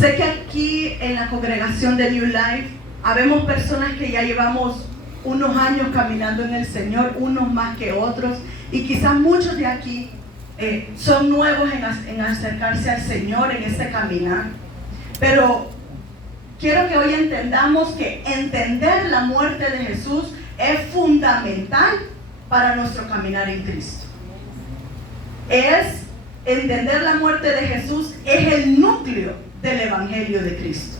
Sé que aquí en la congregación de New Life habemos personas que ya llevamos unos años caminando en el Señor, unos más que otros, y quizás muchos de aquí son nuevos en acercarse al Señor, en ese caminar. Pero quiero que hoy entendamos que entender la muerte de Jesús es fundamental para nuestro caminar en Cristo. Entender la muerte de Jesús es el núcleo del Evangelio de Cristo.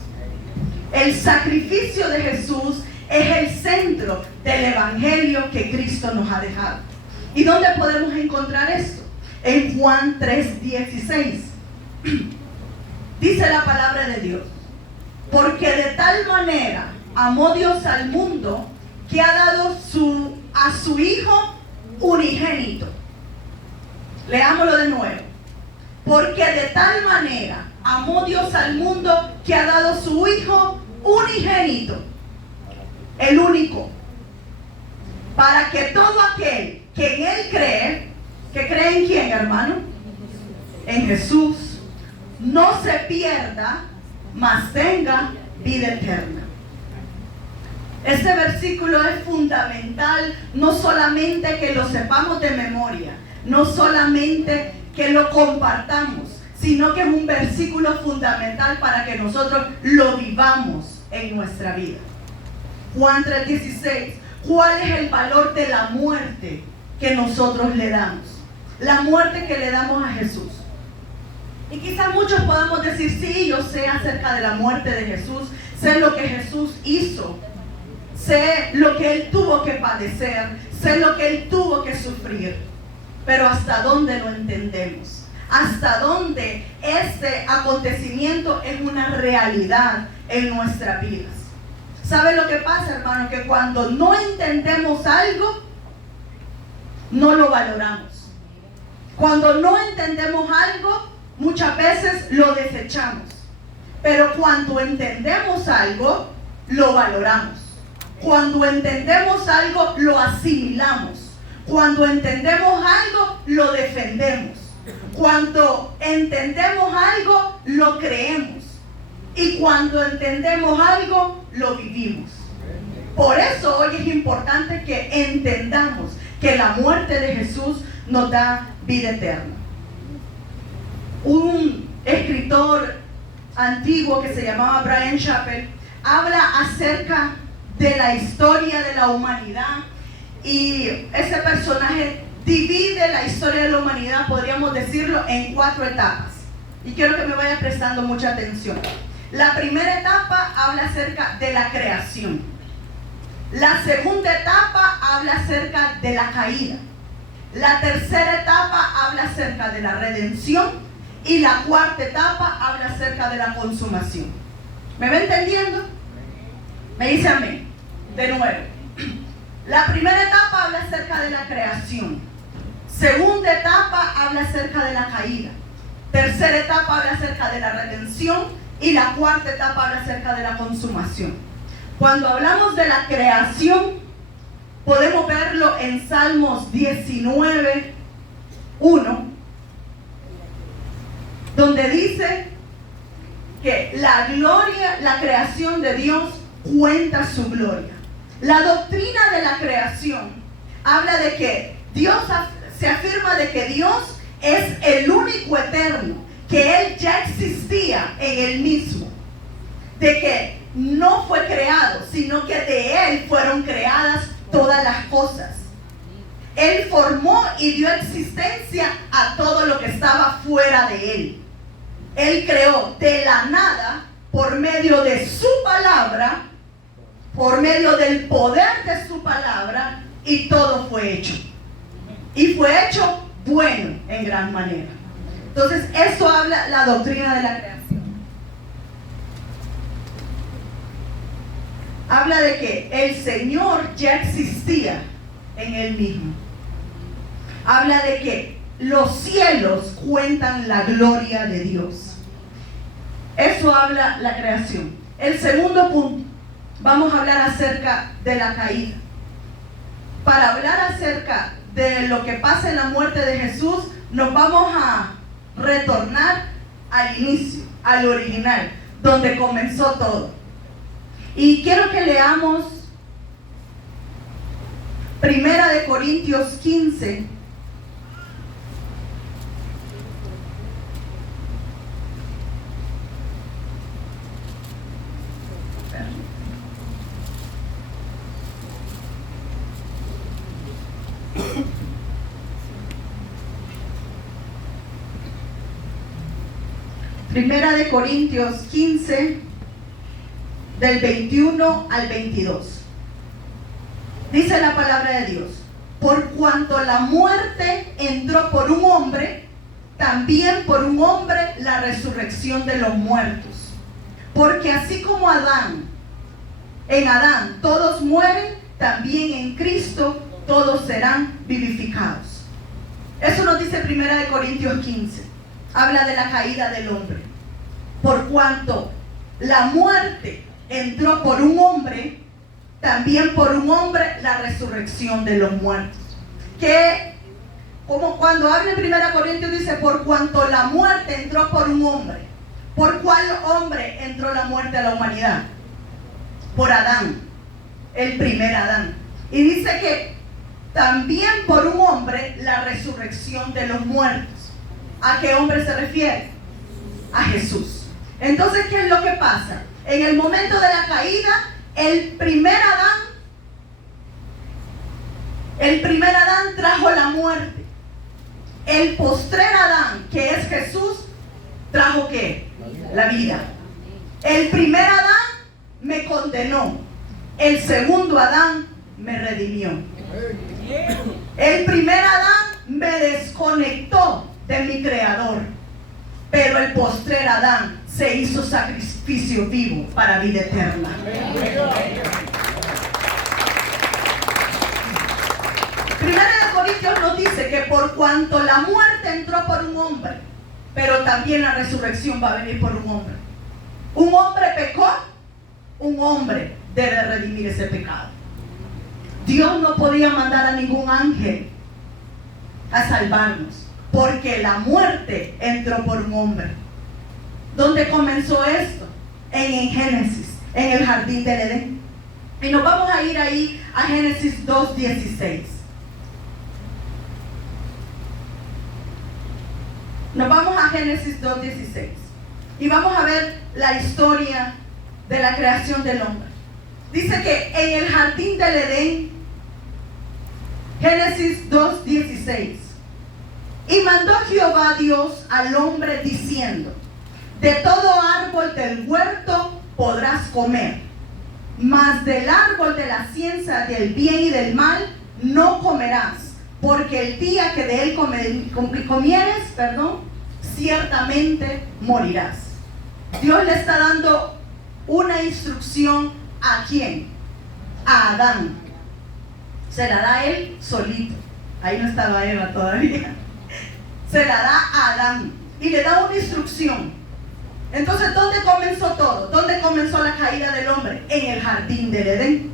El sacrificio de Jesús es el centro del Evangelio que Cristo nos ha dejado. ¿Y dónde podemos encontrar esto? En Juan 3:16. Dice la palabra de Dios: porque de tal manera amó Dios al mundo que ha dado a su Hijo unigénito. Leámoslo de nuevo. Porque de tal manera amó Dios al mundo que ha dado su Hijo unigénito, el único, para que todo aquel que en Él cree, ¿que cree en quién, hermano? En Jesús, no se pierda, mas tenga vida eterna. Este versículo es fundamental, no solamente que lo sepamos de memoria, no solamente que lo compartamos, sino que es un versículo fundamental para que nosotros lo vivamos en nuestra vida. Juan 3:16. ¿Cuál es el valor de la muerte que nosotros le damos? La muerte que le damos a Jesús. Y quizás muchos podamos decir: sí, yo sé acerca de la muerte de Jesús, sé lo que Jesús hizo, sé lo que Él tuvo que padecer, sé lo que Él tuvo que sufrir. Pero ¿hasta dónde lo entendemos? ¿Hasta dónde este acontecimiento es una realidad en nuestras vidas? ¿Sabe lo que pasa, hermano? Que cuando no entendemos algo, no lo valoramos. Cuando no entendemos algo, muchas veces lo desechamos. Pero cuando entendemos algo, lo valoramos. Cuando entendemos algo, lo asimilamos. Cuando entendemos algo, lo defendemos. Cuando entendemos algo, lo creemos. Y cuando entendemos algo, lo vivimos. Por eso hoy es importante que entendamos que la muerte de Jesús nos da vida eterna. Un escritor antiguo que se llamaba Bryan Chapell habla acerca de la historia de la humanidad, y ese personaje divide la historia de la humanidad, podríamos decirlo, en 4 etapas. Y quiero que me vaya prestando mucha atención. La primera etapa habla acerca de la creación. La segunda etapa habla acerca de la caída. La tercera etapa habla acerca de la redención. Y la cuarta etapa habla acerca de la consumación. ¿Me va entendiendo? Me dice amén. De nuevo. La primera etapa habla acerca de la creación. Segunda etapa habla acerca de la caída. Tercera etapa habla acerca de la redención. Y la cuarta etapa habla acerca de la consumación. Cuando hablamos de la creación, podemos verlo en Salmos 19:1, donde dice que la gloria, la creación de Dios cuenta su gloria. La doctrina de la creación habla de que Dios se afirma de que Dios es el único eterno, que Él ya existía en Él mismo, de que no fue creado, sino que de Él fueron creadas todas las cosas. Él formó y dio existencia a todo lo que estaba fuera de Él. Él creó de la nada por medio de su palabra, por medio del poder de su palabra, y todo fue hecho. Y fue hecho bueno en gran manera. Entonces, eso habla la doctrina de la creación. Habla de que el Señor ya existía en Él mismo. Habla de que los cielos cuentan la gloria de Dios. Eso habla la creación. El segundo punto, vamos a hablar acerca de la caída. Para hablar acerca de lo que pasa en la muerte de Jesús, nos vamos a retornar al inicio, al original, donde comenzó todo. Y quiero que leamos Primera de Corintios 15. Primera de Corintios 15, del 21 al 22. Dice la palabra de Dios: por cuanto la muerte entró por un hombre, también por un hombre la resurrección de los muertos. Porque así como en Adán todos mueren, también en Cristo todos serán vivificados. Eso nos dice Primera de Corintios 15. Habla de la caída del hombre. Por cuanto la muerte entró por un hombre, también por un hombre la resurrección de los muertos. Que como cuando habla en 1 Corintios dice, por cuanto la muerte entró por un hombre. ¿Por cuál hombre entró la muerte a la humanidad? Por Adán, el primer Adán. Y dice que también por un hombre la resurrección de los muertos. ¿A qué hombre se refiere? A Jesús. Entonces, ¿qué es lo que pasa? En el momento de la caída, el primer Adán trajo la muerte. El postrer Adán, que es Jesús, trajo ¿qué? La vida. El primer Adán me condenó. El segundo Adán me redimió. El primer Adán me desconectó de mi Creador, pero el postrer Adán se hizo sacrificio vivo para vida eterna. Primera de Corintios nos dice que por cuanto la muerte entró por un hombre, pero también la resurrección va a venir por un hombre. Un hombre pecó, un hombre debe redimir ese pecado. Dios no podía mandar a ningún ángel a salvarnos, porque la muerte entró por un hombre. ¿Dónde comenzó esto? En Génesis, en el jardín del Edén. Y nos vamos a ir ahí a Génesis 2:16. Nos vamos a Génesis 2:16 y vamos a ver la historia de la creación del hombre. Dice que en el jardín del Edén, Génesis 2:16, y mandó Jehová Dios al hombre diciendo: de todo árbol del huerto podrás comer, mas del árbol de la ciencia del bien y del mal no comerás, porque el día que de él comieres, ciertamente morirás. Dios le está dando una instrucción. ¿A quién? A Adán. Se la da él solito. Ahí no estaba Eva todavía. Se la da a Adán y le da una instrucción. Entonces, ¿dónde comenzó todo? ¿Dónde comenzó la caída del hombre? En el jardín del Edén.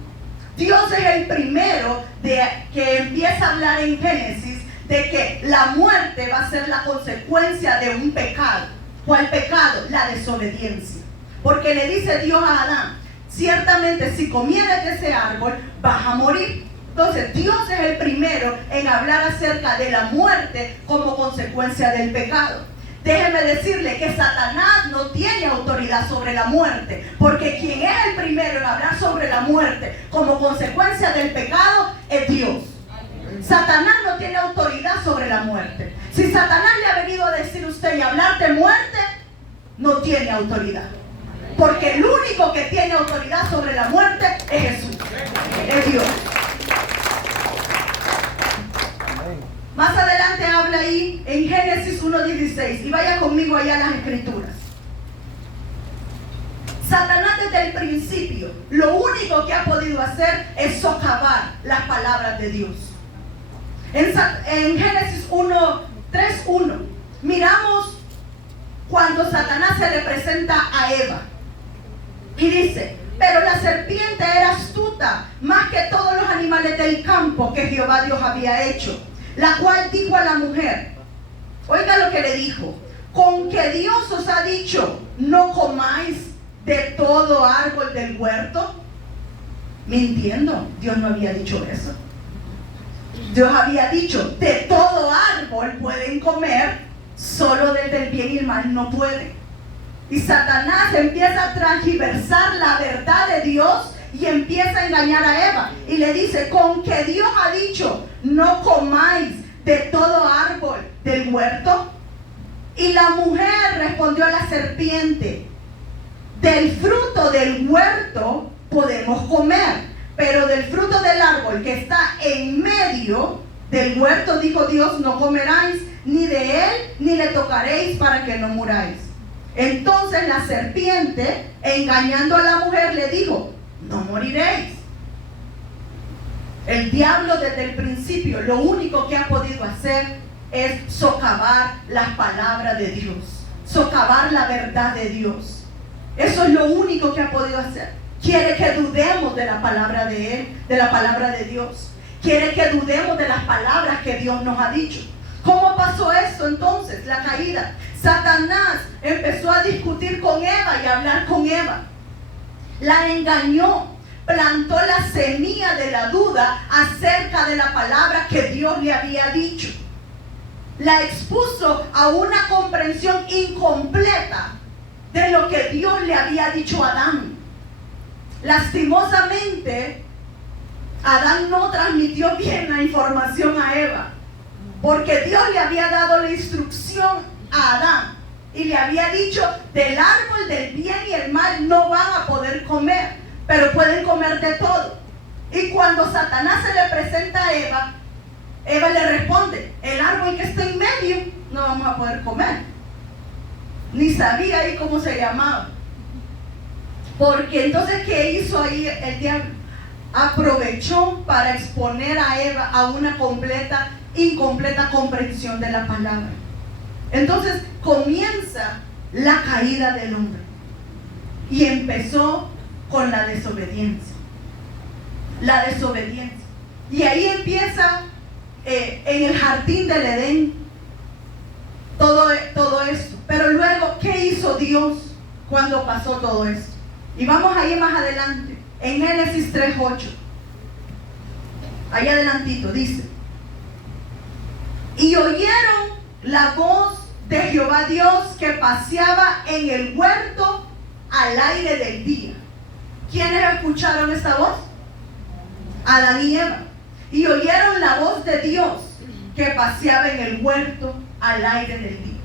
Dios es el primero que empieza a hablar en Génesis de que la muerte va a ser la consecuencia de un pecado. ¿Cuál pecado? La desobediencia. Porque le dice Dios a Adán: ciertamente si comieres de ese árbol vas a morir. Entonces Dios es el primero en hablar acerca de la muerte como consecuencia del pecado. Déjeme decirle que Satanás no tiene autoridad sobre la muerte, porque quien es el primero en hablar sobre la muerte como consecuencia del pecado es Dios. Satanás no tiene autoridad sobre la muerte. Si Satanás le ha venido a decir a usted y hablar de muerte, no tiene autoridad. Porque el único que tiene autoridad sobre la muerte es Jesús, es Dios. Más adelante habla ahí en Génesis 1:16, y vaya conmigo allá a las escrituras. Satanás desde el principio lo único que ha podido hacer es socavar las palabras de Dios. En Génesis 3:1 miramos cuando Satanás se le presenta a Eva y dice: pero la serpiente era astuta más que todos los animales del campo que Jehová Dios había hecho, la cual dijo a la mujer, oiga lo que le dijo: con que Dios os ha dicho no comáis de todo árbol del huerto? Mintiendo, Dios no había dicho eso. Dios había dicho, de todo árbol pueden comer, solo del bien y el mal no pueden. Y Satanás empieza a transgiversar la verdad de Dios y empieza a engañar a Eva. Y le dice, con que Dios ha dicho, no comáis de todo árbol del huerto. Y la mujer respondió a la serpiente, del fruto del huerto podemos comer, pero del fruto del árbol que está en medio del huerto, dijo Dios, no comeráis ni de él, ni le tocaréis para que no muráis. Entonces la serpiente, engañando a la mujer, le dijo, no moriréis. El diablo desde el principio lo único que ha podido hacer es socavar las palabras de Dios, socavar la verdad de Dios. Eso es lo único que ha podido hacer. Quiere que dudemos de la palabra de Él, de la palabra de Dios. Quiere que dudemos de las palabras que Dios nos ha dicho. ¿Cómo pasó esto entonces? La caída. Satanás empezó a discutir con Eva y a hablar con Eva. La engañó, plantó la semilla de la duda acerca de la palabra que Dios le había dicho. La expuso a una comprensión incompleta de lo que Dios le había dicho a Adán. Lastimosamente, Adán no transmitió bien la información a Eva, porque Dios le había dado la instrucción a Adán y le había dicho, del árbol del bien y el mal no van a poder comer, pero pueden comer de todo. Y cuando Satanás se le presenta a Eva, Eva le responde, el árbol que está en medio no vamos a poder comer. Ni sabía ahí cómo se llamaba. Porque entonces, ¿qué hizo ahí el diablo? Aprovechó para exponer a Eva a una incompleta comprensión de la palabra. Entonces comienza la caída del hombre y empezó con la desobediencia. La desobediencia. Y ahí empieza en el jardín del Edén todo esto. Pero luego, ¿qué hizo Dios cuando pasó todo esto? Y vamos ahí más adelante, en Génesis 3:8. Ahí adelantito dice, y oyeron la voz de Jehová Dios que paseaba en el huerto al aire del día. ¿Quiénes escucharon esta voz? Adán y Eva. Y oyeron la voz de Dios que paseaba en el huerto al aire del día.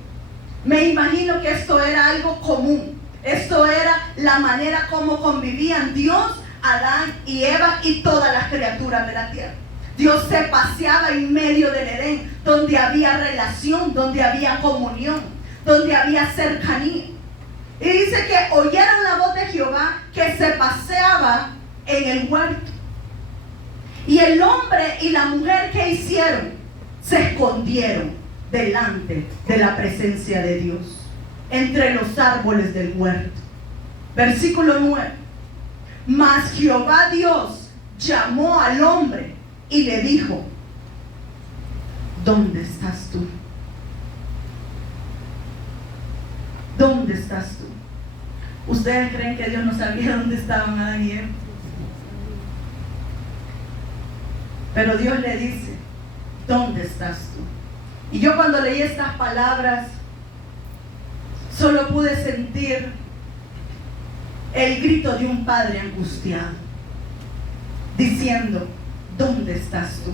Me imagino que esto era algo común. Esto era la manera como convivían Dios, Adán y Eva y todas las criaturas de la tierra. Dios se paseaba en medio del Edén, donde había relación, donde había comunión, donde había cercanía. Y dice que oyeron la voz de Jehová que se paseaba en el huerto. Y el hombre y la mujer, ¿qué hicieron? Se escondieron delante de la presencia de Dios, entre los árboles del huerto. Versículo 9. Mas Jehová Dios llamó al hombre y le dijo, ¿dónde estás tú? ¿Dónde estás tú? ¿Ustedes creen que Dios no sabía dónde estaban Adán y Eva? Pero Dios le dice, ¿dónde estás tú? Y yo cuando leí estas palabras, solo pude sentir el grito de un padre angustiado, diciendo, ¿dónde estás tú?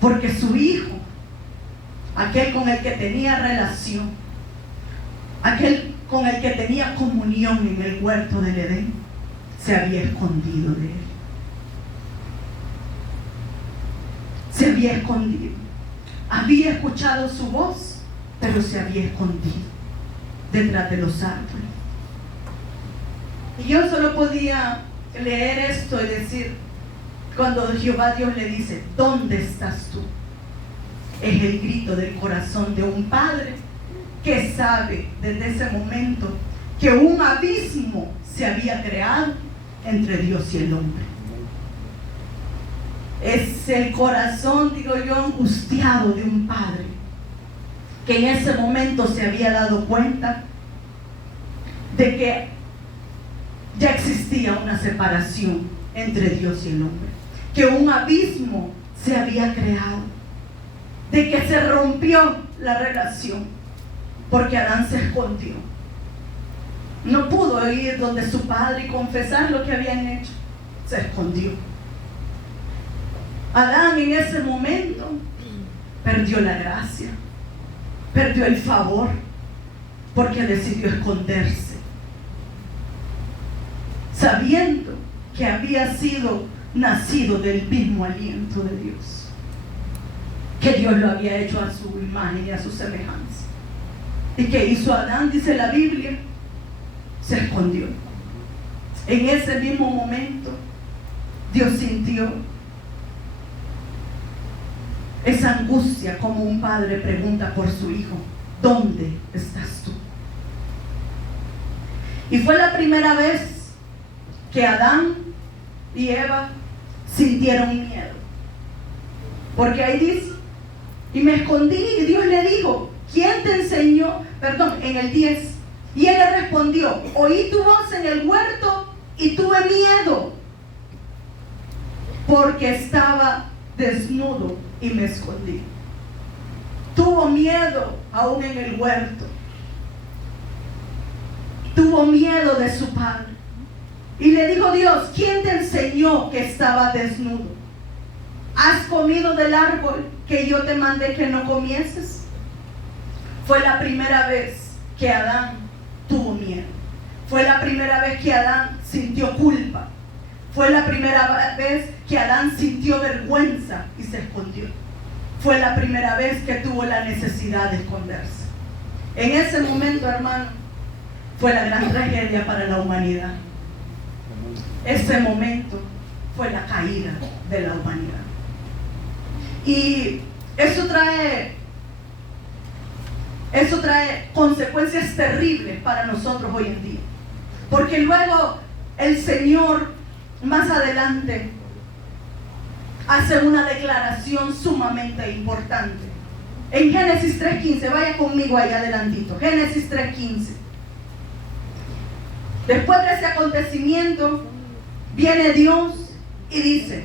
Porque su hijo, aquel con el que tenía relación, aquel con el que tenía comunión en el huerto del Edén, se había escondido de él. Se había escondido. Había escuchado su voz, pero se había escondido detrás de los árboles. Y yo solo podía leer esto y decir, cuando Jehová Dios le dice, ¿dónde estás tú? Es el grito del corazón de un padre que sabe desde ese momento que un abismo se había creado entre Dios y el hombre. Es el corazón, digo yo, angustiado de un padre que en ese momento se había dado cuenta de que ya existía una separación entre Dios y el hombre, que un abismo se había creado, de que se rompió la relación, porque Adán se escondió. No pudo ir donde su padre y confesar lo que habían hecho. Se escondió. Adán en ese momento perdió la gracia, perdió el favor, porque decidió esconderse, sabiendo que había sido nacido del mismo aliento de Dios, que Dios lo había hecho a su imagen y a su semejanza. ¿Y qué hizo Adán? Dice la Biblia, se escondió. En ese mismo momento Dios sintió esa angustia, como un padre pregunta por su hijo: ¿dónde estás tú? Y fue la primera vez que Adán y Eva sintieron miedo, porque ahí dice: y me escondí, y Dios le dijo: ¿quién te enseñó? En el 10, y él le respondió: oí tu voz en el huerto y tuve miedo, porque estaba desnudo y me escondí. Tuvo miedo aún en el huerto, tuvo miedo de su padre, y le dijo Dios: ¿quién te enseñó que estaba desnudo? ¿Has comido del árbol que yo te mandé que no comieses? Fue la primera vez que Adán tuvo miedo. Fue la primera vez que Adán sintió culpa. Fue la primera vez que Adán sintió vergüenza y se escondió. Fue la primera vez que tuvo la necesidad de esconderse. En ese momento, hermano, fue la gran tragedia para la humanidad. Ese momento fue la caída de la humanidad. Y eso trae consecuencias terribles para nosotros hoy en día. Porque luego el Señor, más adelante, hace una declaración sumamente importante. En Génesis 3:15, vaya conmigo allá adelantito. Génesis 3:15. Después de ese acontecimiento, viene Dios y dice: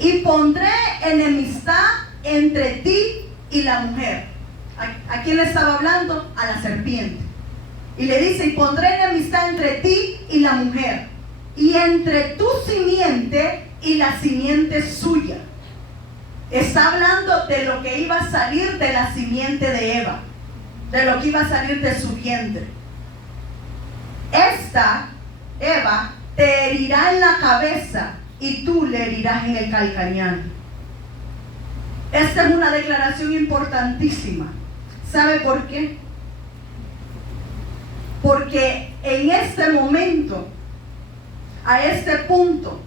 y pondré enemistad entre ti y la mujer. ¿A quién le estaba hablando? A la serpiente. Y le dice: y pondré enemistad entre ti y la mujer, y entre tu simiente y la simiente suya. Está hablando de lo que iba a salir de la simiente de Eva, de lo que iba a salir de su vientre. Esta, Eva, te herirá en la cabeza y tú le herirás en el calcañar. Esta es una declaración importantísima. ¿Sabe por qué? Porque en este momento, a este punto,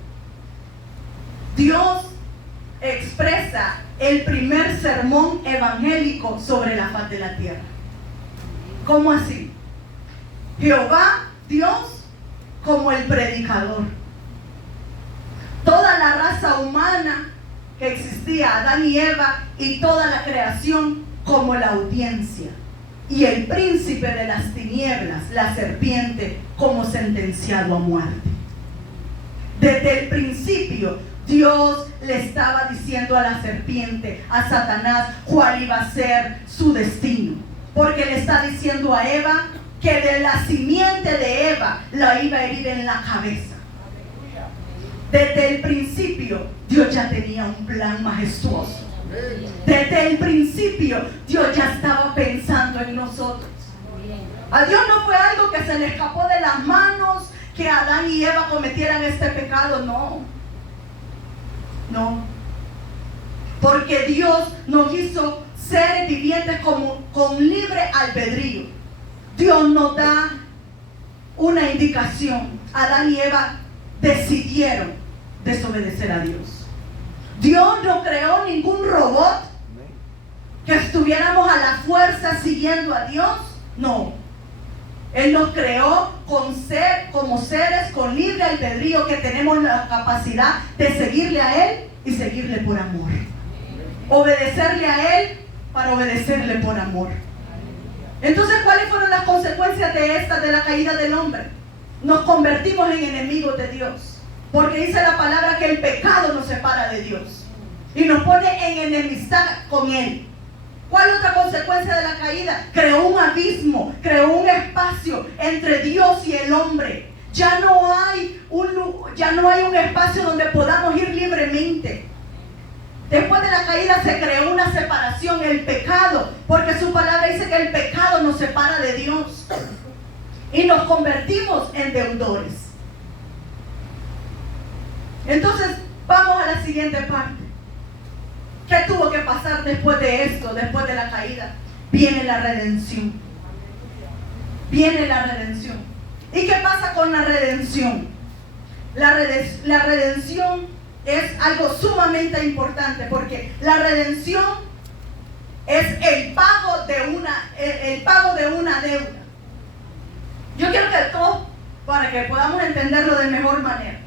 Dios expresa el primer sermón evangélico sobre la faz de la tierra. ¿Cómo así? Jehová, Dios, como el predicador. Toda la raza humana que existía, Adán y Eva, y toda la creación como la audiencia. Y el príncipe de las tinieblas, la serpiente, como sentenciado a muerte. Desde el principio, Dios le estaba diciendo a la serpiente, a Satanás, cuál iba a ser su destino. Porque le está diciendo a Eva que de la simiente de Eva la iba a herir en la cabeza. Desde el principio, Dios ya tenía un plan majestuoso. Desde el principio, Dios ya estaba pensando en nosotros. A Dios no fue algo que se le escapó de las manos, que Adán y Eva cometieran este pecado, no. Porque Dios nos hizo seres vivientes con libre albedrío. Dios nos da una indicación. Adán y Eva decidieron desobedecer a Dios. Dios no creó ningún robot que estuviéramos a la fuerza siguiendo a Dios. No. Él nos creó como seres con libre albedrío, que tenemos la capacidad de seguirle a Él y seguirle por amor. Obedecerle a Él para obedecerle por amor. Entonces, ¿cuáles fueron las consecuencias de la caída del hombre? nos convertimos en enemigos de Dios. Porque dice la palabra que el pecado nos separa de Dios y nos pone en enemistad con Él. ¿Cuál otra consecuencia de la caída? Creó un abismo, creó un espacio entre Dios y el hombre. Ya no hay un espacio donde podamos ir libremente. Después de la caída se creó una separación, el pecado, porque su palabra dice que el pecado nos separa de Dios y nos convertimos en deudores. Entonces vamos a la siguiente parte. ¿Qué tuvo que pasar después de esto, después de la caída? Viene la redención. Viene la redención. ¿Y qué pasa con la redención? La redención es algo sumamente importante, porque la redención es el pago de una deuda. Yo quiero que todos, para que podamos entenderlo de mejor manera,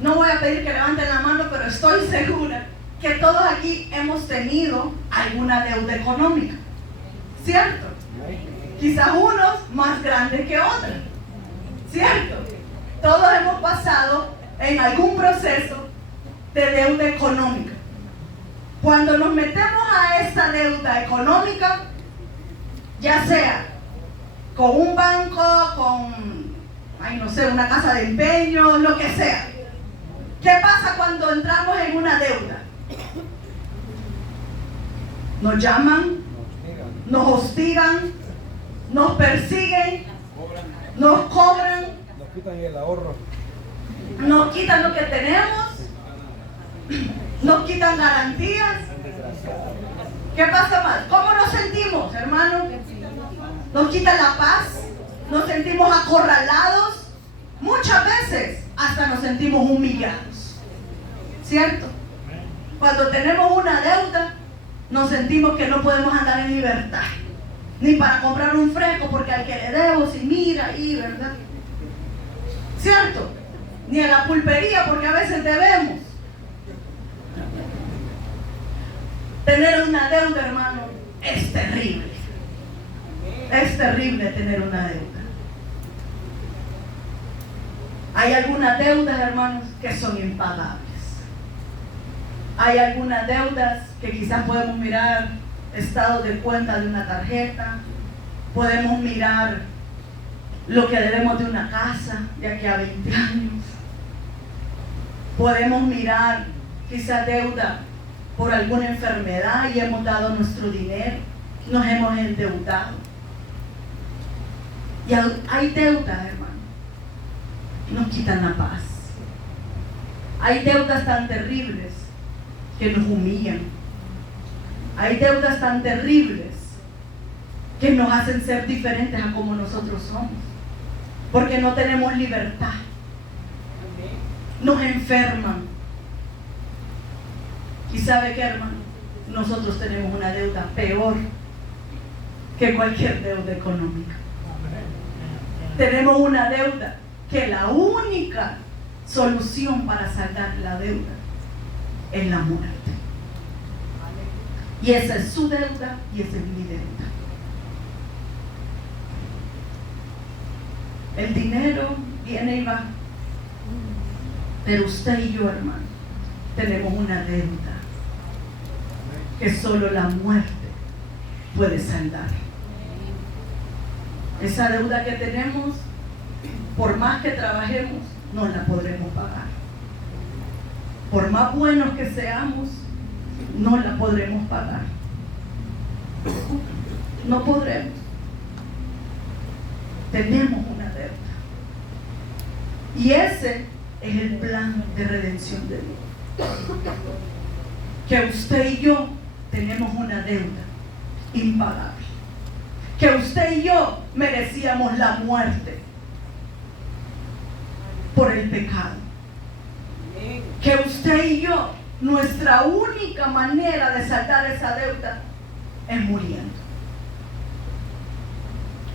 no voy a pedir que levanten la mano, pero estoy segura que todos aquí hemos tenido alguna deuda económica, ¿cierto? Quizás unos más grandes que otros, ¿cierto? Todos hemos pasado en algún proceso de deuda económica. Cuando nos metemos a esta deuda económica, ya sea con un banco, con, no sé, una casa de empeño, lo que sea. ¿Qué pasa cuando entramos en una deuda? Nos llaman, nos hostigan, nos persiguen, nos cobran, nos quitan el ahorro, nos quitan lo que tenemos, nos quitan garantías. ¿Qué pasa más? ¿Cómo nos sentimos, hermano? Nos quitan la paz, nos sentimos acorralados, muchas veces hasta nos sentimos humillados, ¿cierto? Cuando tenemos una deuda, nos sentimos que no podemos andar en libertad, ni para comprar un fresco, porque al que le debo, si mira ahí, ¿verdad? ¿Cierto? Ni a la pulpería, porque a veces debemos. Tener una deuda, hermano, es terrible. Es terrible tener una deuda. Hay algunas deudas, hermanos, que son impagables. Hay algunas deudas que quizás podemos mirar estado de cuenta de una tarjeta, podemos mirar lo que debemos de una casa de aquí a 20 años, podemos mirar quizás deuda por alguna enfermedad y hemos dado nuestro dinero, nos hemos endeudado. Y hay deudas, hermano, que nos quitan la paz. Hay deudas tan terribles que nos humillan. Hay deudas tan terribles que nos hacen ser diferentes a como nosotros somos, porque no tenemos libertad. Nos enferman. ¿Y sabe qué, hermano? Nosotros tenemos una deuda peor que cualquier deuda económica. Tenemos una deuda que la única solución para saldar la deuda es la muerte. Y esa es su deuda y esa es mi deuda. El dinero viene y va, pero usted y yo, hermano, tenemos una deuda que solo la muerte puede saldar. Esa deuda que tenemos, por más que trabajemos, no la podremos pagar. Por más buenos que seamos, no la podremos pagar. No podremos. Tenemos una deuda. Y ese es el plan de redención de Dios. Que usted y yo tenemos una deuda impagable. Que usted y yo merecíamos la muerte por el pecado. Que usted y yo, nuestra única manera de saldar esa deuda es muriendo.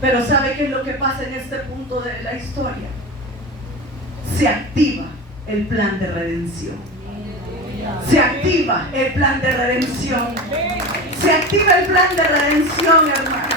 Pero ¿sabe qué es lo que pasa en este punto de la historia? Se activa el plan de redención. Se activa el plan de redención. Se activa el plan de redención, hermano.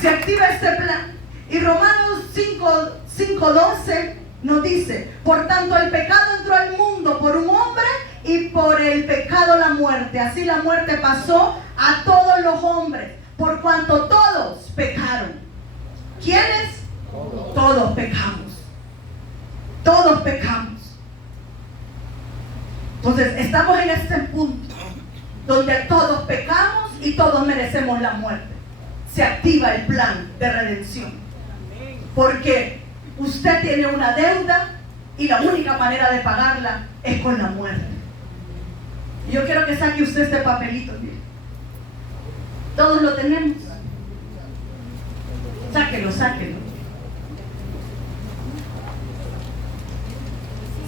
Se activa este plan. Y Romanos 5:12 nos dice: por tanto el pecado entró al mundo por un hombre, y por el pecado la muerte. Así la muerte pasó a todos los hombres, por cuanto todos pecaron. ¿Quiénes? Todos pecamos. Todos pecamos. Entonces estamos en este punto donde todos pecamos y todos merecemos la muerte. Se activa el plan de redención, porque usted tiene una deuda y la única manera de pagarla es con la muerte. Y yo quiero que saque usted este papelito. Todos lo tenemos. Sáquelo, sáquelo.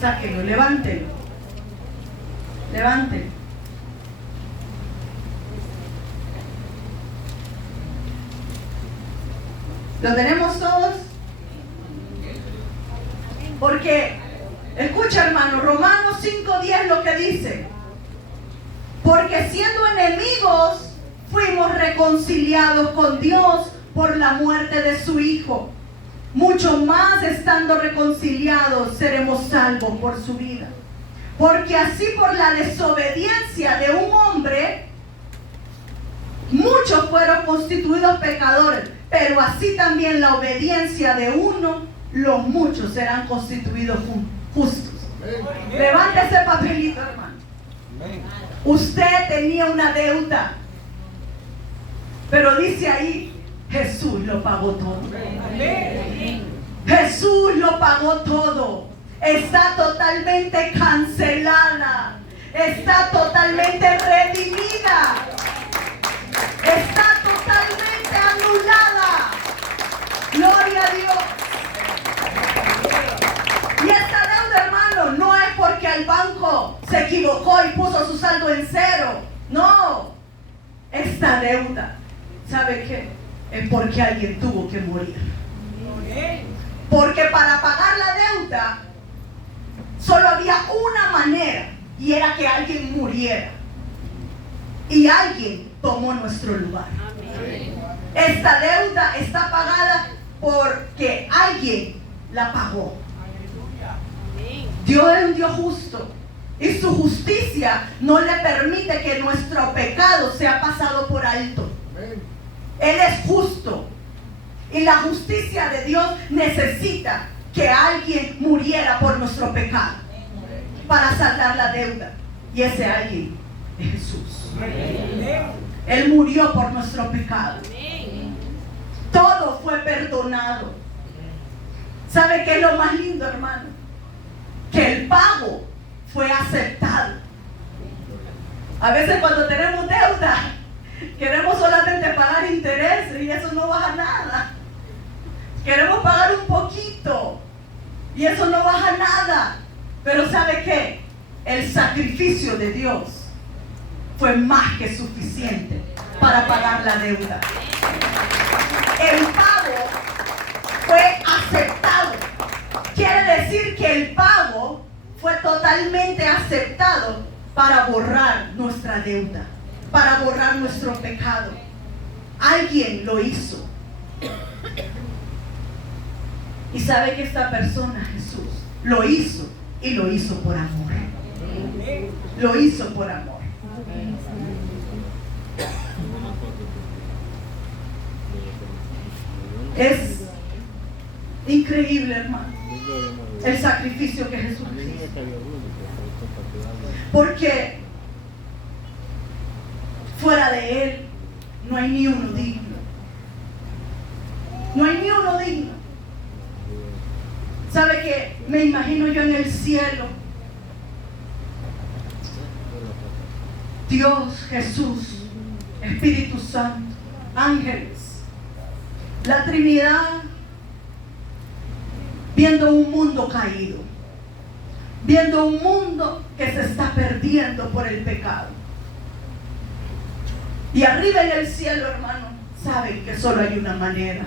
Sáquelo, levántelo. Levántelo. ¿Lo tenemos todos? Porque, escucha hermano, Romanos 5:10 lo que dice: porque siendo enemigos, fuimos reconciliados con Dios por la muerte de su Hijo. Mucho más estando reconciliados, seremos salvos por su vida. Porque así por la desobediencia de un hombre, muchos fueron constituidos pecadores. Pero así también la obediencia de uno, los muchos serán constituidos justos. Levante ese papelito, hermano. Usted tenía una deuda, pero dice ahí: Jesús lo pagó todo. Jesús lo pagó todo. Está totalmente cancelada. Está totalmente redimida. Está totalmente anulada. Gloria a Dios. Y esta deuda, hermano, no es porque el banco se equivocó y puso su saldo en cero. No. Esta deuda, ¿sabe qué? Es porque alguien tuvo que morir. Porque para pagar la deuda solo había una manera, y era que alguien muriera. Y alguien tomó nuestro lugar. Esta deuda está pagada porque alguien la pagó. Dios es un Dios justo, y su justicia no le permite que nuestro pecado sea pasado por alto. Él es justo, y la justicia de Dios necesita que alguien muriera por nuestro pecado para saldar la deuda, y ese alguien es Jesús. Él murió por nuestro pecado. Todo fue perdonado. ¿Sabe qué es lo más lindo, hermano? Que el pago fue aceptado. A veces cuando tenemos deuda, queremos solamente pagar intereses y eso no baja nada. Queremos pagar un poquito y eso no baja nada. Pero ¿sabe qué? El sacrificio de Dios fue más que suficiente para pagar la deuda. El pago fue aceptado. Quiere decir que el pago fue totalmente aceptado para borrar nuestra deuda, para borrar nuestro pecado. Alguien lo hizo. Y sabe que esta persona, Jesús, lo hizo, y lo hizo por amor. Lo hizo por amor. Es increíble, hermano, el sacrificio que Jesús hizo. Porque fuera de Él no hay ni uno digno. No hay ni uno digno. ¿Sabe qué? Me imagino yo en el cielo. Dios, Jesús, Espíritu Santo, ángeles, la Trinidad, viendo un mundo caído, viendo un mundo que se está perdiendo por el pecado. Y arriba en el cielo, hermano, saben que solo hay una manera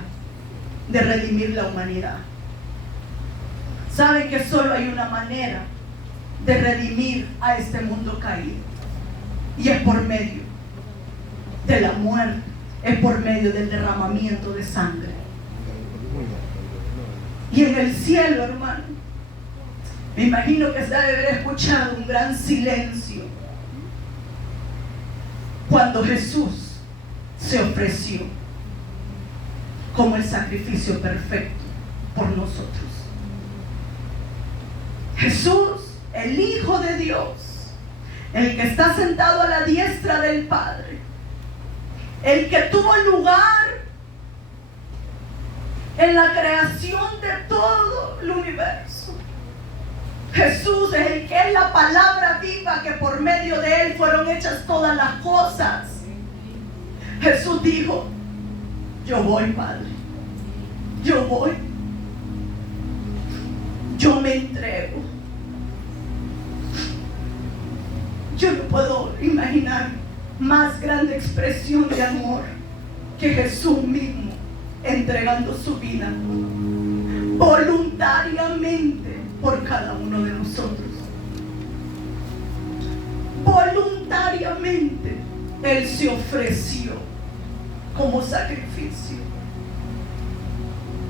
de redimir la humanidad. Saben que solo hay una manera de redimir a este mundo caído, y es por medio de la muerte es por medio del derramamiento de sangre. Y en el cielo, hermano, me imagino que se ha de haber escuchado un gran silencio cuando Jesús se ofreció como el sacrificio perfecto por nosotros. Jesús, el Hijo de Dios, el que está sentado a la diestra del Padre, el que tuvo lugar en la creación de todo el universo. Jesús es el que es la palabra viva, que por medio de él fueron hechas todas las cosas. Jesús dijo: yo voy, Padre, yo voy, yo me entrego. Yo no puedo imaginar más grande expresión de amor que Jesús mismo entregando su vida voluntariamente por cada uno de nosotros. Voluntariamente Él se ofreció como sacrificio.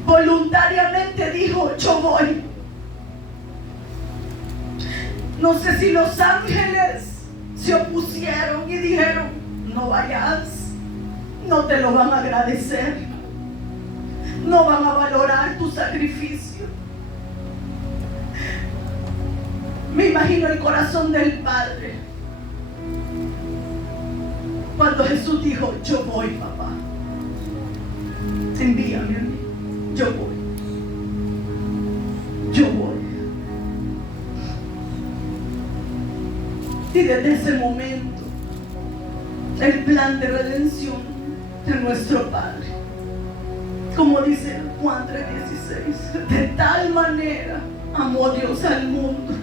Voluntariamente dijo: yo voy. No sé si los ángeles se opusieron y dijeron: no vayas, no te lo van a agradecer, no van a valorar tu sacrificio. Me imagino el corazón del Padre cuando Jesús dijo: yo voy, papá, envíame a mí, yo voy, yo voy. Y desde ese momento el plan de redención de nuestro Padre, como dice Juan 3:16, de tal manera amó Dios al mundo,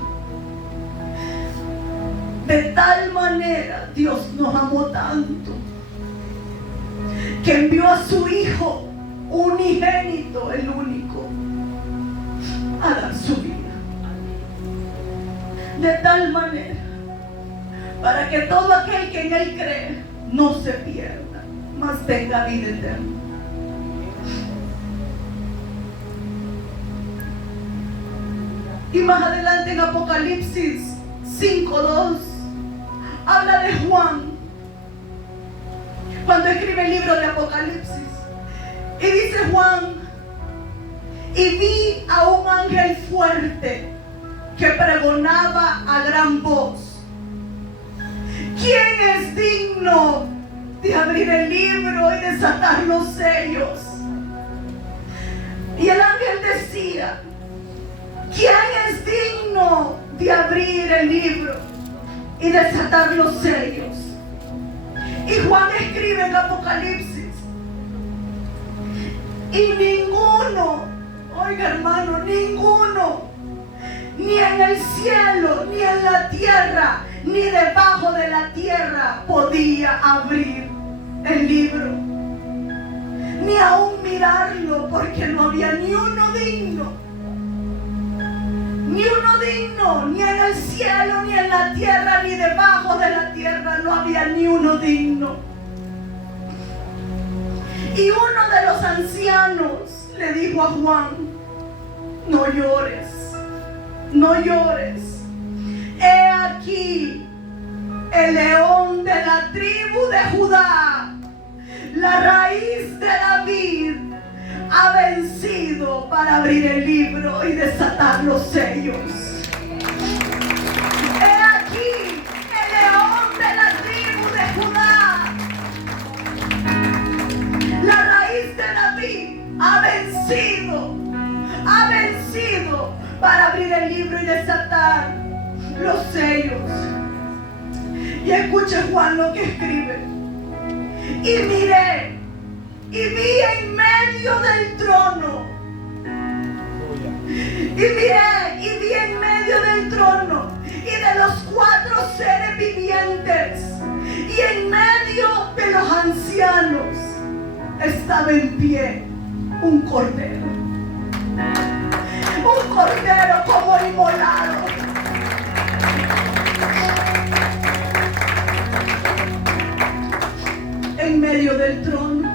de tal manera Dios nos amó tanto, que envió a su Hijo unigénito, el único, a dar su vida. De tal manera, para que todo aquel que en Él cree no se pierda, mas tenga vida eterna. Y más adelante en Apocalipsis 5:2 habla de Juan, cuando escribe el libro de Apocalipsis, y dice Juan: y vi a un ángel fuerte que pregonaba a gran voz: ¿quién es digno de abrir el libro y desatar los sellos? Y el ángel decía: ¿quién es digno de abrir el libro y desatar los sellos? Y Juan escribe en Apocalipsis: y ninguno, oiga hermano, ninguno, ni en el cielo, ni en la tierra, ni debajo de la tierra, podía abrir el libro, ni aún mirarlo, porque no había ni uno digno. Ni uno digno, ni en el cielo, ni en la tierra, ni debajo de la tierra, no había ni uno digno. Y uno de los ancianos le dijo a Juan: no llores, no llores. He aquí el león de la tribu de Judá, la raíz de David, ha vencido para abrir el libro y desatar los sellos. He aquí el león de la tribu de Judá, la raíz de David, ha vencido para abrir el libro y desatar los sellos. Y escuche Juan lo que escribe: y miré y vi en medio del trono, en medio del trono y de los 4 seres vivientes, y en medio de los ancianos estaba en pie un cordero como inmolado. En medio del trono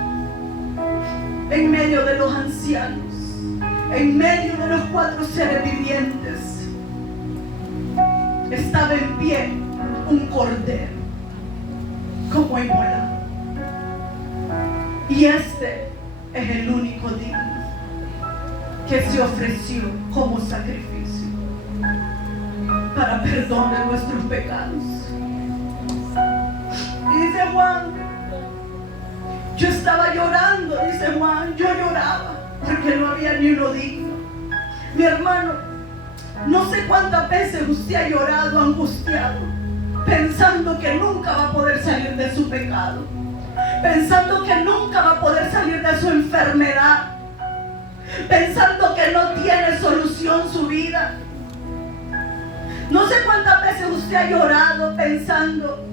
medio de los ancianos, en medio de los 4 seres vivientes, estaba en pie un cordero como inmolado. Y este es el único digno que se ofreció como sacrificio para perdón de nuestros pecados. Y dice Juan, yo estaba llorando, dice Juan, yo lloraba porque no había ni uno digno. Mi hermano, no sé cuántas veces usted ha llorado angustiado, pensando que nunca va a poder salir de su pecado, pensando que nunca va a poder salir de su enfermedad, pensando que no tiene solución su vida. No sé cuántas veces usted ha llorado pensando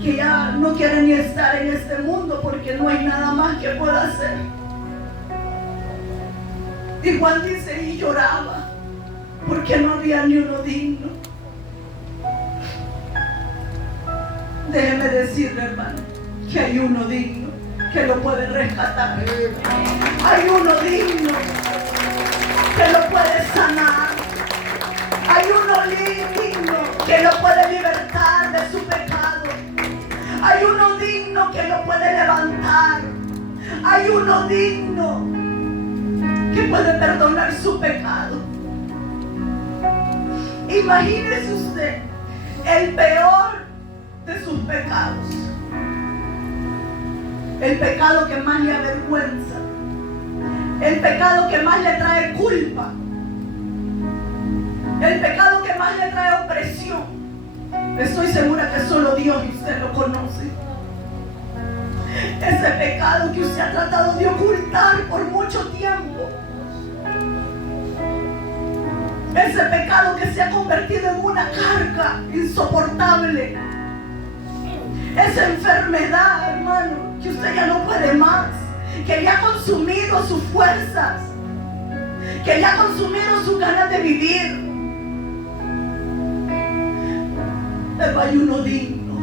que ya no quiere ni estar en este mundo porque no hay nada más que pueda hacer. Y Juan dice, y lloraba porque no había ni uno digno. Déjeme decirle, hermano, que hay uno digno que lo puede rescatar. Hay uno digno que lo puede sanar. Hay uno digno que lo puede libertar de su pecado. Hay uno digno que lo puede levantar. Hay uno digno que puede perdonar su pecado. Imagínese usted el peor de sus pecados, el pecado que más le avergüenza, el pecado que más le trae culpa, el pecado que más le trae opresión. Estoy segura que solo Dios y usted lo conoce. Ese pecado que usted ha tratado de ocultar por mucho tiempo, ese pecado que se ha convertido en una carga insoportable, esa enfermedad, hermano, que usted ya no puede más, que le ha consumido sus fuerzas, que le ha consumido sus ganas de vivir. Pero hay uno digno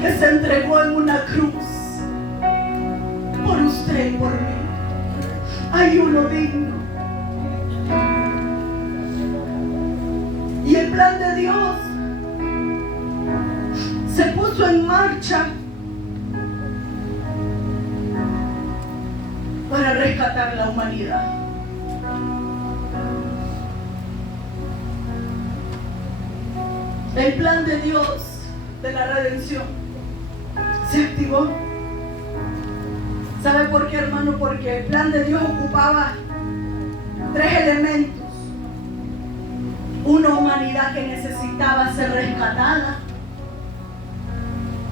que se entregó en una cruz por usted y por mí. Hay uno digno. Y el plan de Dios se puso en marcha para rescatar la humanidad. El plan de Dios de la redención se activó. ¿Sabe por qué, hermano? Porque el plan de Dios ocupaba 3 elementos. Una humanidad que necesitaba ser rescatada,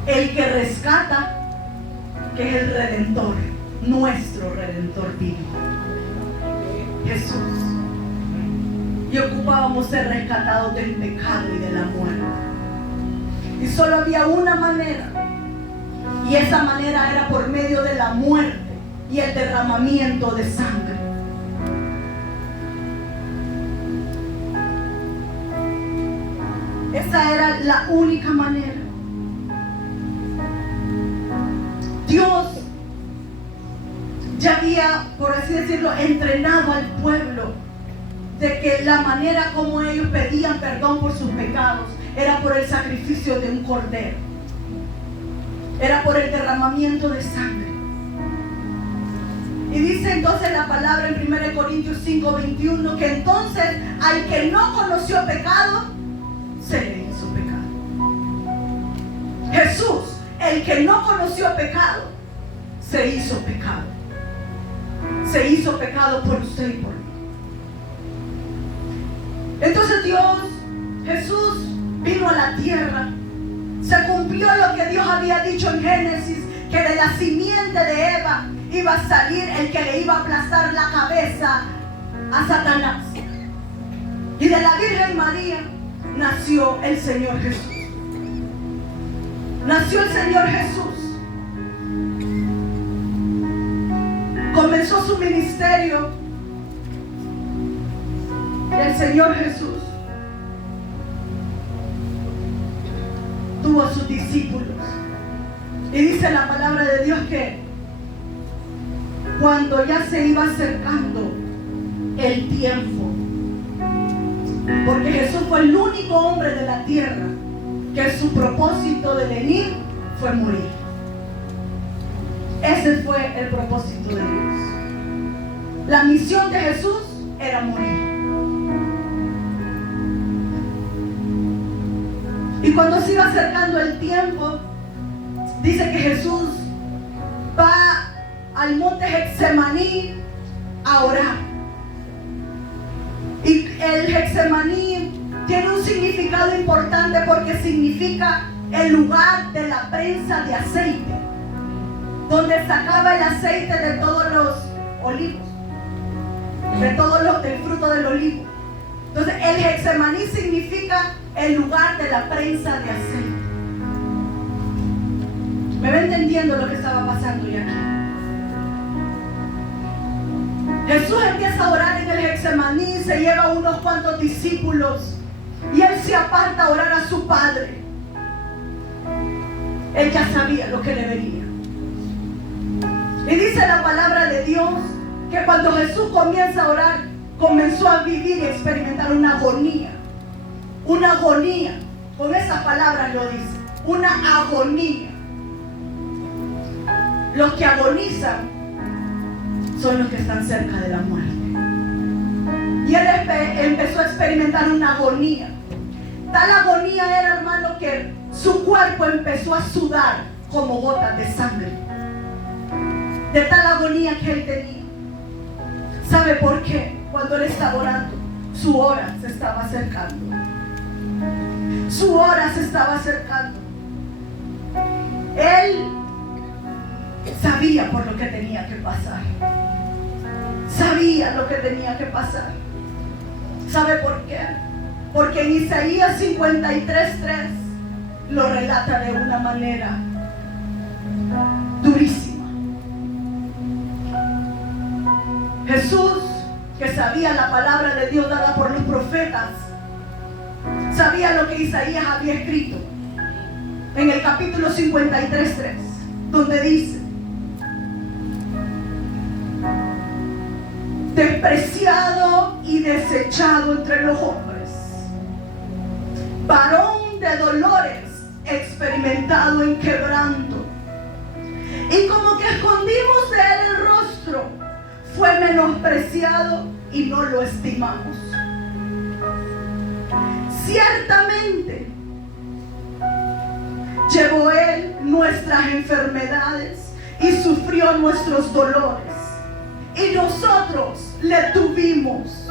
el que rescata, que es el Redentor, nuestro Redentor vivo, Jesús. Y ocupábamos ser rescatados del pecado y de la muerte. Y solo había una manera, y esa manera era por medio de la muerte y el derramamiento de sangre. Esa era la única manera. Dios ya había, por así decirlo, entrenado al pueblo de que la manera como ellos pedían perdón por sus pecados era por el sacrificio de un cordero, era por el derramamiento de sangre. Y dice entonces la palabra en 1 Corintios 5:21 que entonces al que no conoció pecado se le hizo pecado. Jesús, el que no conoció pecado, se hizo pecado. Se hizo pecado por usted y por mí. Entonces Jesús vino a la tierra. Se cumplió lo que Dios había dicho en Génesis, que de la simiente de Eva iba a salir el que le iba a aplastar la cabeza a Satanás. Y de la Virgen María nació el Señor Jesús. Nació el Señor Jesús. Comenzó su ministerio el Señor Jesús. Tuvo a sus discípulos Y dice la palabra de Dios que cuando ya se iba acercando el tiempo, porque Jesús fue el único hombre de la tierra que su propósito de venir fue morir. Ese fue el propósito de Dios. La misión de Jesús era morir. Y cuando se iba acercando el tiempo, dice que Jesús va al monte Getsemaní a orar. Y el Getsemaní tiene un significado importante porque significa el lugar de la prensa de aceite, donde sacaba el aceite de todos los olivos, del fruto del olivo. Entonces el Getsemaní significa el lugar de la prensa de aceite. ¿Me va entendiendo lo que estaba pasando ya aquí? Jesús empieza a orar en el Getsemaní, se lleva unos cuantos discípulos y él se aparta a orar a su Padre. Él ya sabía lo que le venía. Y dice la palabra de Dios que cuando Jesús comienza a orar, comenzó a vivir y experimentar una agonía. Una agonía, con esas palabras lo dice, una agonía. Los que agonizan son los que están cerca de la muerte. Y él empezó a experimentar una agonía. Tal agonía era, hermano, que su cuerpo empezó a sudar como gotas de sangre. De tal agonía que él tenía. ¿Sabe por qué? Cuando él estaba orando, su hora se estaba acercando. Su hora se estaba acercando. Él sabía por lo que tenía que pasar. Sabía lo que tenía que pasar. ¿Sabe por qué? Porque en Isaías 53:3 lo relata de una manera durísima. Jesús, que sabía la palabra de Dios dada por los profetas, sabía lo que Isaías había escrito en el capítulo 53:3, donde dice: despreciado y desechado entre los hombres, varón de dolores, experimentado en quebranto, y como que escondimos de él el rostro, fue menospreciado y no lo estimamos. Ciertamente llevó él nuestras enfermedades y sufrió nuestros dolores, y nosotros le tuvimos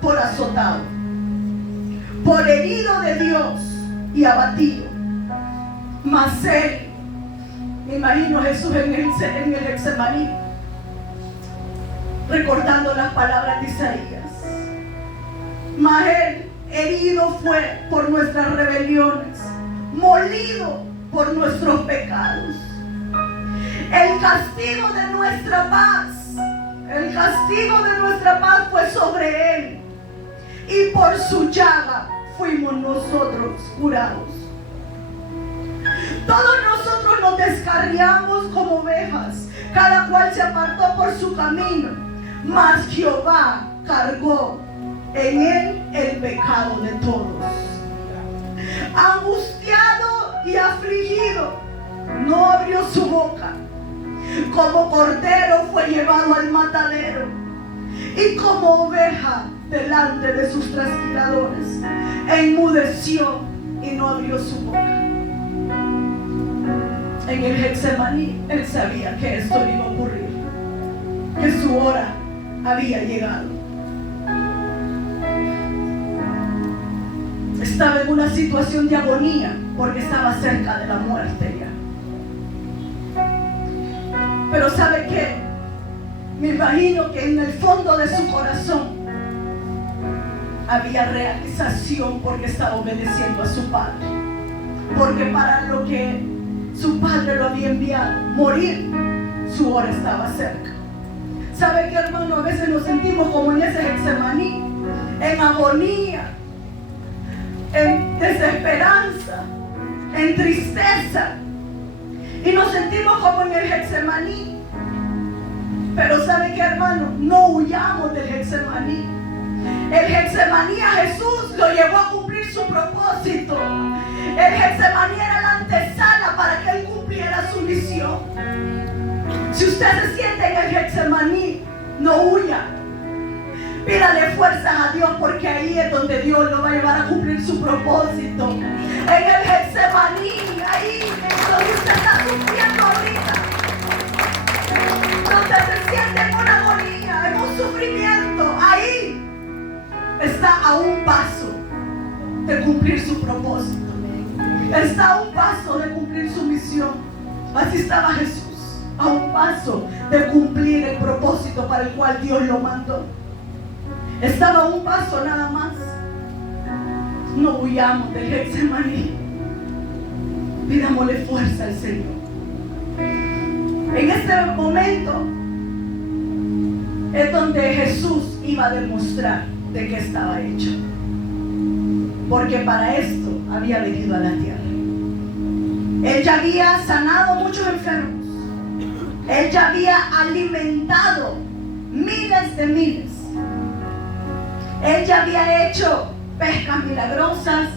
por azotado, por herido de Dios y abatido. Mas él, me imagino Jesús en el Getsemaní, recordando las palabras de Isaías. Mas él herido fue por nuestras rebeliones, molido por nuestros pecados. El castigo de nuestra paz fue sobre él, y por su llaga fuimos nosotros curados. Todos nosotros nos descarriamos como ovejas, cada cual se apartó por su camino, mas Jehová cargó en él el pecado de todos. Angustiado y afligido, no abrió su boca. Como cordero fue llevado al matadero, y como oveja delante de sus trasquiladores, enmudeció y no abrió su boca. En el Getsemaní, él sabía que esto iba a ocurrir, que su hora había llegado. Estaba en una situación de agonía porque estaba cerca de la muerte ya. Pero ¿sabe qué? Me imagino que en el fondo de su corazón había realización porque estaba obedeciendo a su padre. Porque para lo que su padre lo había enviado, morir, su hora estaba cerca. ¿Sabe qué, hermano? A veces nos sentimos como en ese Getsemaní, en agonía, en desesperanza, en tristeza. Y nos sentimos como en el Getsemaní. Pero ¿sabe qué, hermano? No huyamos del Getsemaní. El Getsemaní a Jesús lo llevó a cumplir su propósito. El Getsemaní era la antesala para que Él cumpliera su misión. Si usted se siente en el Getsemaní, no huya. Pídale fuerzas a Dios, porque ahí es donde Dios lo va a llevar a cumplir su propósito. En el Getsemaní, ahí donde usted está sufriendo ahorita, donde se siente en una agonía, en un sufrimiento, ahí está a un paso de cumplir su propósito. Está a un paso de cumplir su misión. Así estaba Jesús, a un paso de cumplir el propósito para el cual Dios lo mandó. Estaba a un paso nada más. No huyamos del Getsemaní. Pidámosle fuerza al Señor. En este momento es donde Jesús iba a demostrar de qué estaba hecho. Porque para esto había venido a la tierra. Él ya había sanado muchos enfermos. Él ya había alimentado miles de miles. Él ya había hecho pescas milagrosas.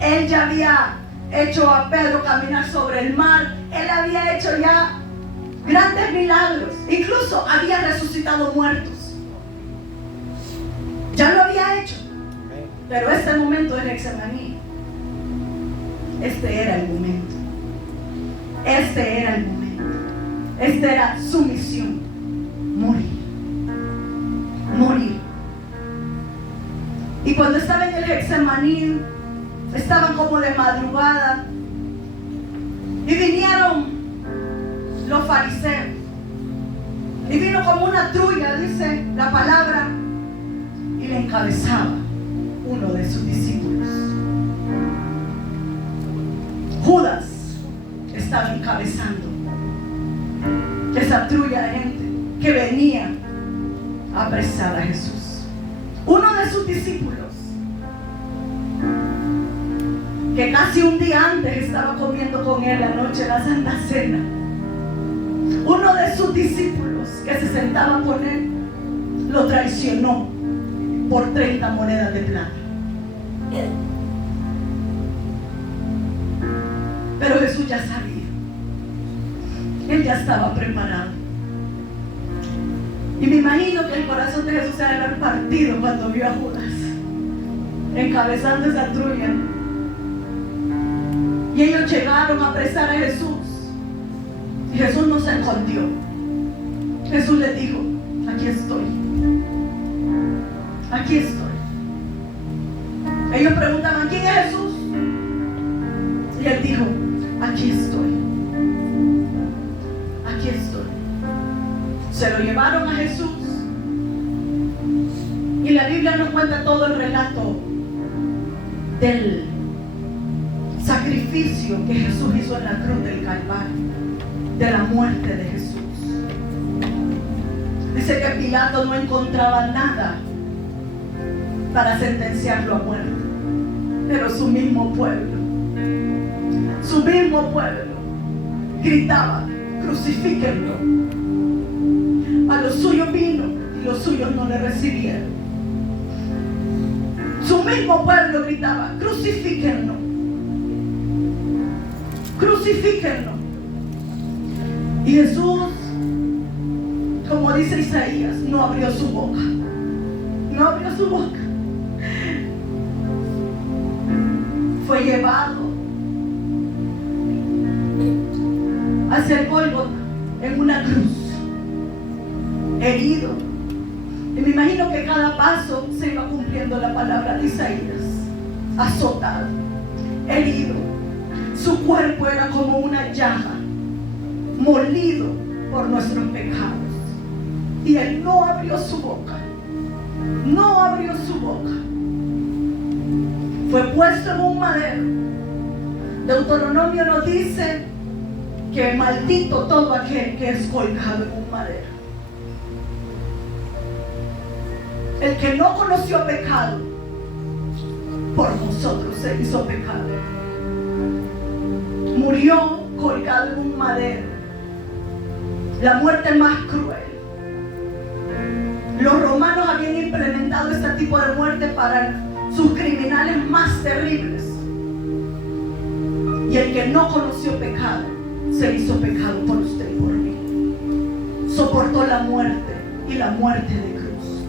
Él ya había hecho a Pedro caminar sobre el mar. Él había hecho ya grandes milagros. Incluso había resucitado muertos. Ya lo había hecho. Pero este momento de Getsemaní, este era el momento. Este era el momento. Esta era su misión. Morir. Morir. Y cuando estaba en el Getsemaní, estaban como de madrugada. Y vinieron los fariseos. Y vino como una trulla, dice la palabra, y le encabezaba uno de sus discípulos. Judas estaba encabezando esa trulla de gente que venía a apresar a Jesús. Uno de sus discípulos, que casi un día antes estaba comiendo con él la noche de la Santa Cena. Uno de sus discípulos que se sentaba con él lo traicionó por 30 monedas de plata. Pero Jesús ya sabía. Él ya estaba preparado. Y me imagino que el corazón de Jesús se debe haber partido cuando vio a Judas encabezando esa trulla. Y ellos llegaron a apresar a Jesús. Y Jesús no se escondió. Jesús les dijo: aquí estoy. Aquí estoy. Ellos preguntaban: ¿quién es Jesús? Y él dijo: aquí estoy. Aquí estoy. Se lo llevaron a Jesús. Y la Biblia nos cuenta todo el relato del sacrificio que Jesús hizo en la cruz del Calvario, de la muerte de Jesús. Dice que Pilato no encontraba nada para sentenciarlo a muerte, pero su mismo pueblo gritaba: crucifíquenlo. A los suyos vino y los suyos no le recibieron. Su mismo pueblo gritaba: crucifíquenlo, crucifíquenlo. Y Jesús, como dice Isaías, no abrió su boca. No abrió su boca. Fue llevado hacia el Gólgota en una cruz, herido. Y me imagino que cada paso se iba cumpliendo la palabra de Isaías: azotado, herido. Su cuerpo era como una llaga, molido por nuestros pecados. Y él no abrió su boca. No abrió su boca. Fue puesto en un madero. Deuteronomio nos dice que maldito todo aquel que es colgado en un madero. El que no conoció pecado, por nosotros se hizo pecado. Murió colgado en un madero. La muerte más cruel. Los romanos habían implementado este tipo de muerte para sus criminales más terribles. Y el que no conoció pecado se hizo pecado por usted y por mí. Soportó la muerte y la muerte de cruz.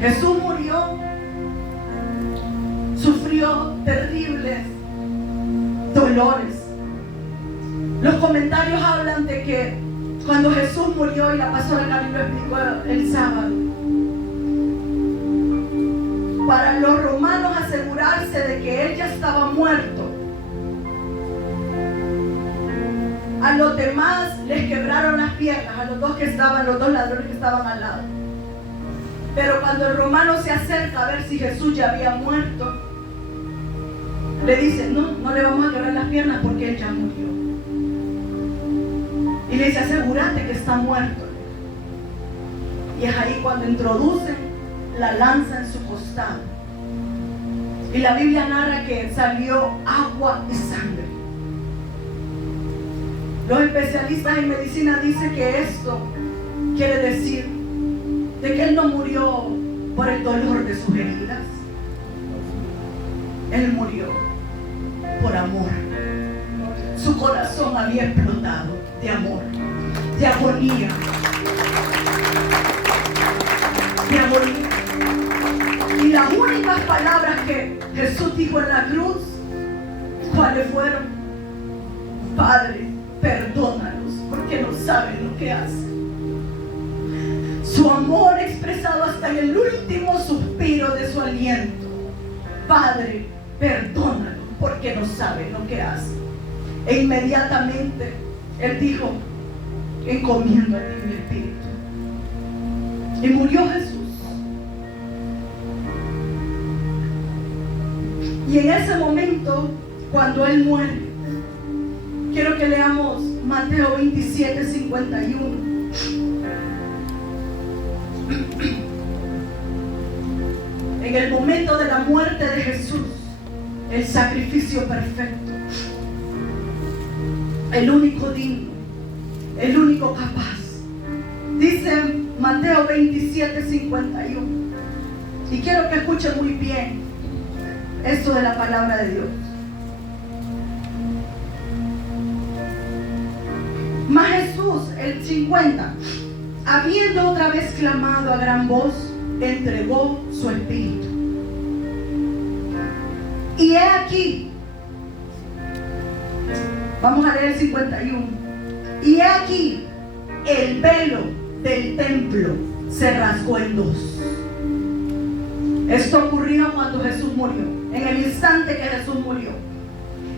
Jesús murió, sufrió terribles dolores. Los comentarios hablan de que cuando Jesús murió, y la pastora Gaby lo explicó el sábado, para los romanos asegurarse de que él ya estaba muerto, a los demás les quebraron las piernas, a los dos ladrones que estaban al lado. Pero cuando el romano se acerca a ver si Jesús ya había muerto, le dice: no le vamos a quebrar las piernas porque él ya murió. Y le dice: asegúrate que está muerto. Y es ahí cuando introducen la lanza en su costado. Y la Biblia narra que salió agua y sangre. Los especialistas en medicina dicen que esto quiere decir de que él no murió por el dolor de sus heridas. Él murió por amor. Su corazón había explotado de amor, de agonía, de agonía. Y las únicas palabras que Jesús dijo en la cruz, ¿cuáles fueron? Padre, perdónalos porque no saben lo que hacen. Su amor expresado hasta en el último suspiro de su aliento. Padre, perdónalos porque no saben lo que hacen. E inmediatamente él dijo: encomiendo a ti mi espíritu. Y murió Jesús. Y en ese momento, cuando él muere, quiero que leamos Mateo 27, 51. En el momento de la muerte de Jesús, el sacrificio perfecto, el único digno, el único capaz. Dice Mateo 27, 51. Y quiero que escuchen muy bien esto de la palabra de Dios. Mas Jesús, el 50, habiendo otra vez clamado a gran voz, entregó su espíritu. Y he aquí, vamos a leer el 51. Y he aquí, el velo del templo se rasgó en dos. Esto ocurrió cuando Jesús murió, en el instante que Jesús murió.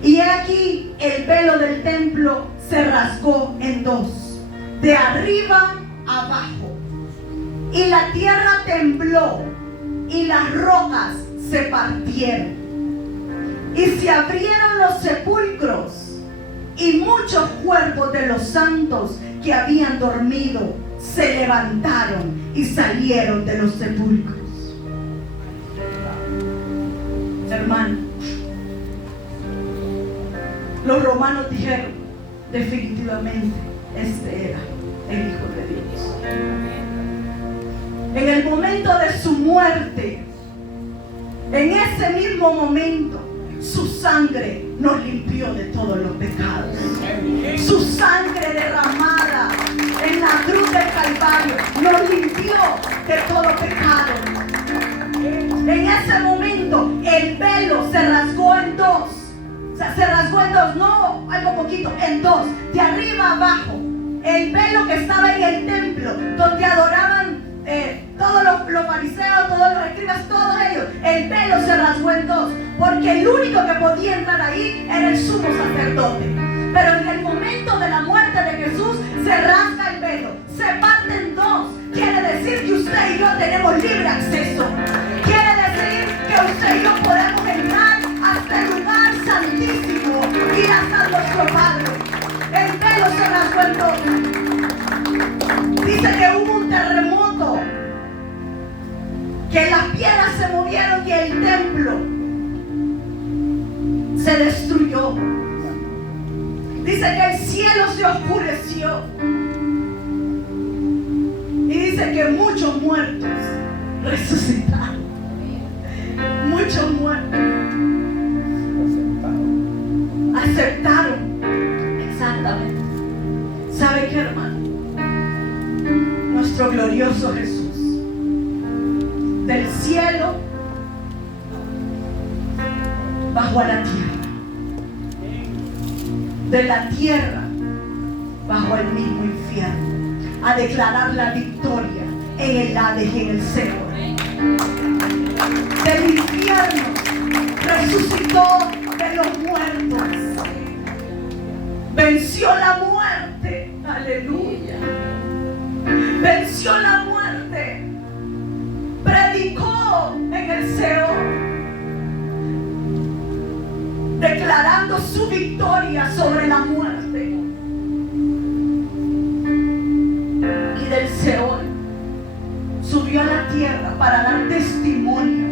Y he aquí, el velo del templo se rasgó en dos, de arriba abajo. Y la tierra tembló, y las rocas se partieron. Y se abrieron los sepulcros, y muchos cuerpos de los santos que habían dormido se levantaron y salieron de los sepulcros. Hermano, los romanos dijeron: definitivamente este era el Hijo de Dios. En el momento de su muerte, en ese mismo momento, su sangre nos limpió de todos los pecados. Su sangre derramada en la cruz del Calvario nos limpió de todo pecado. En ese momento el velo se rasgó en dos. O sea, se rasgó en dos, no algo poquito, en dos, de arriba abajo. El velo que estaba en el templo, donde adoraban todos los fariseos, todos los escribas, todos ellos, el velo se rasgó en dos, porque el único que podía entrar ahí era el sumo sacerdote. Pero en el momento de la muerte de Jesús se rasga el velo, se parte en dos. Quiere decir que usted y yo tenemos libre acceso. Quiere decir que usted y yo podemos entrar hasta el lugar santísimo y hasta nuestro Padre. El velo se rasgó en dos. Dice que hubo un terremoto, que las piedras se movieron y el templo se destruyó. Dice que el cielo se oscureció. Y dice que muchos muertos resucitaron. Muchos muertos aceptaron. Exactamente. ¿Sabe qué, hermano? Nuestro glorioso Jesús, del cielo bajó a la tierra, de la tierra bajó al mismo infierno a declarar la victoria en el Hades y en el Seol. Del infierno resucitó de los muertos, venció la muerte, aleluya, venció la muerte, predicó en el Seol, declarando su victoria sobre la muerte. Y del Seol subió a la tierra para dar testimonio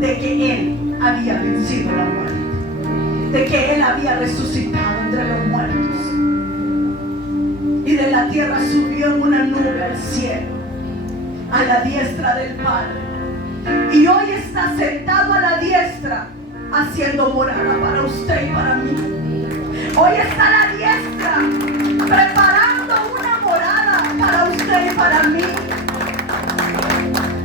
de que Él había vencido la muerte, de que Él había resucitado entre los muertos. Y de la tierra subió en una nube al cielo, a la diestra del Padre. Y hoy está sentado a la diestra, haciendo morada para usted y para mí. Hoy está a la diestra, preparando una morada para usted y para mí.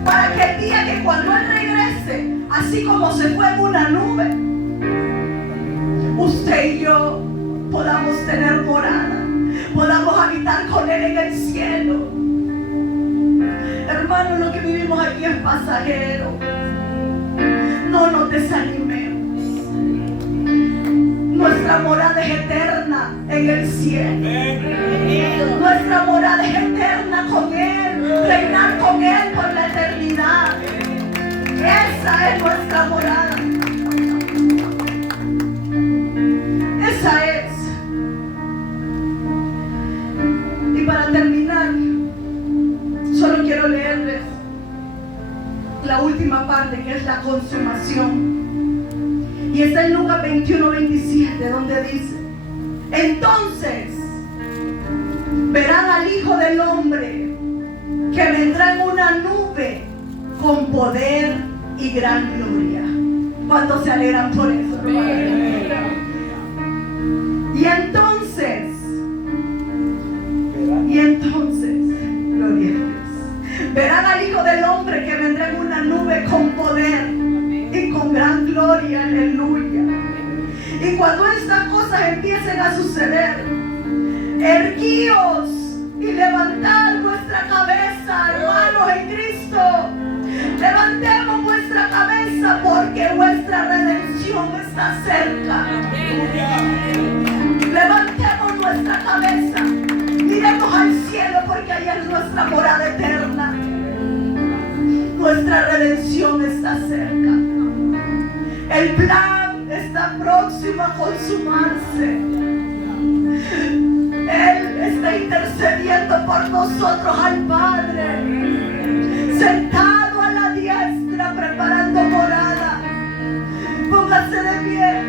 Para que el día que cuando Él regrese, así como se fue en una nube, usted y yo podamos tener morada, podamos habitar con Él en el cielo. Hermano, lo que vivimos aquí es pasajero. No nos desanimemos. Nuestra morada es eterna en el cielo. Nuestra morada es eterna con Él, reinar con Él por la eternidad. Esa es nuestra morada. Esa es. Y para terminar, solo quiero leerles la última parte, que es la consumación. Y está en Lucas 21:27, donde dice: entonces verán al Hijo del Hombre que vendrá en una nube con poder y gran gloria. ¿Cuántos se alegran por eso, hermano? Y entonces, gloria a Dios, verán al Hijo del Hombre que vendrá en una nube con poder y con gran gloria, aleluya. Y cuando estas cosas empiecen a suceder, erguíos y levantad vuestra cabeza, hermanos en Cristo. Levantemos vuestra cabeza, porque vuestra redención está cerca. Levantemos nuestra cabeza, miremos al cielo, porque ahí es nuestra morada eterna. Nuestra redención está cerca. El plan está próximo a consumarse. Él está intercediendo por nosotros al Padre, sentado a la diestra, preparando morada. Póngase de pie.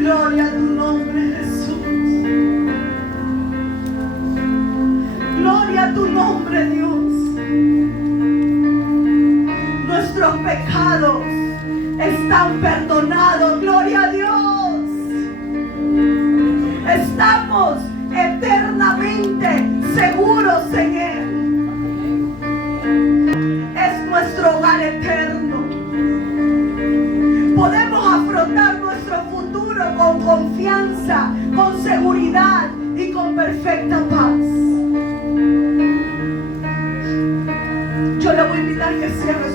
Gloria a tu nombre, Jesús. Gloria a tu nombre, Dios. Nuestros pecados están perdonados, gloria a Dios. Estamos eternamente seguros en Él. Es nuestro hogar eterno. Podemos afrontar nuestro futuro con confianza, con seguridad y con perfecta paz. Yo le voy a invitar que cierre